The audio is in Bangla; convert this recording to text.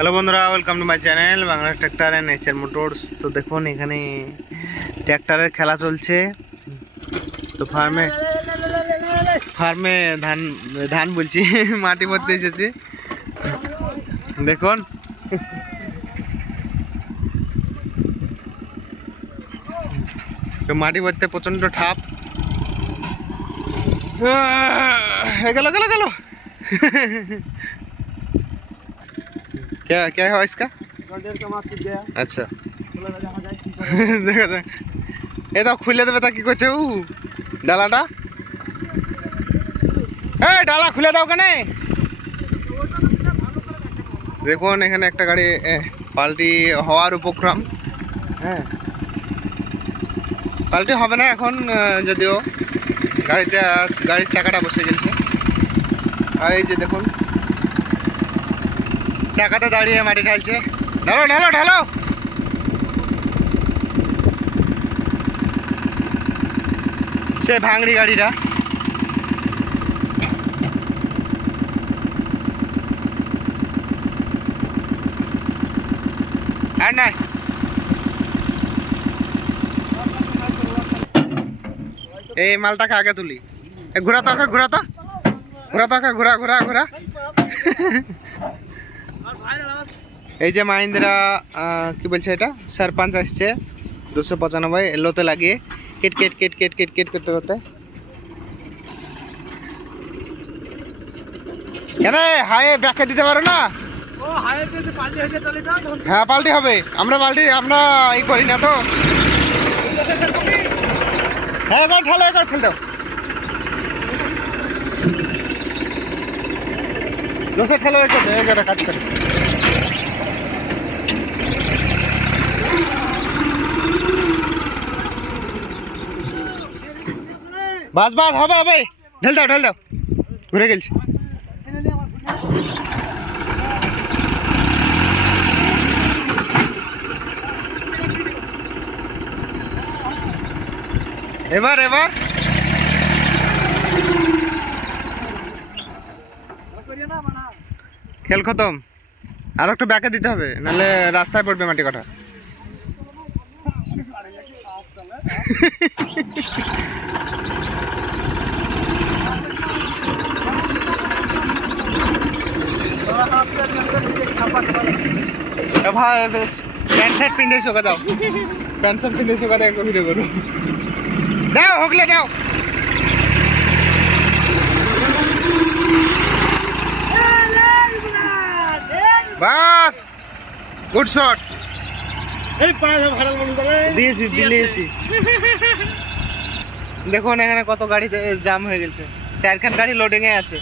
হ্যালো বন্ধুরা welcome to my channel Bangla tractor and nature motors তো দেখুন, এখানে ট্র্যাক্টরের খেলা চলছে। তো ফার্মে ফার্মে ধান ধান বলছি, মাটি ভরতে এসেছে। দেখুন। তো মাটি ভরতে প্রচণ্ড ঠাপ। গেল গেল গেল। क्या क्या है इसका আচ্ছা দেখা যাক এ তো খুলে দেবে তা কি করছে উ ডালাটা এই ডালা খুলে দাও কেন দেখুন এখানে একটা গাড়ি এ, পাল্টি হওয়ার উপক্রম হ্যাঁ পাল্টি হবে না এখন আহ, যদিও গাড়িতে আহ, গাড়ির চাকাটা বসে গেছে আর এই যে দেখুন চাকাতে দাঁড়িয়ে মাটি ঢালছে। ঢালো ঢালো ঢালো। সে ভাঙড়ি গাড়িটা। আর নাই। এই মালটাকে আগে তুলি। এ ঘোরা তো আঁকা ঘোরা তো ঘোরা তো আঁকা ঘোরা ঘোরা ঘোরা। এই যে মাহিন্দ্রা কি বলছে এটা? সারপাঞ্চ আসছে। দুশো পঁচানব্বই লোতে লাগিয়ে। কেট কেট কেট কেট কেট কেট করতে করতে। কেন হায়ে ব্যাখ্যা দিতে পারো না? হ্যাঁ পাল্টি হবে। আমরা পাল্টি, আমরা ই করি না তো। হ্যাঁ এবার ঠেলো, এবার ঠেল দাও। দোষে ঠেলো কাজ করে। বাস বাস, হবে হবে। ঢেল দাও ঢেল দাও। ঘুরে গেছি এবার এবার। খেল খতম। আর একটু ব্যাকে দিতে হবে, নাহলে রাস্তায় পড়বে মাটি কটা। ভাই বেশ প্যান্ট শার্ট পিন্ধে শোকা যাও প্যান্ট শার্ট পিন্ধে শোকা দেখো ভিডিও করো। দাও, হোকলে দাও। বাস, গুড শট। দিয়েছি দিয়েছি। দেখুন, এখানে কত গাড়ি জাম হয়ে গেছে। চারখান গাড়ি লোডিং এ আছে।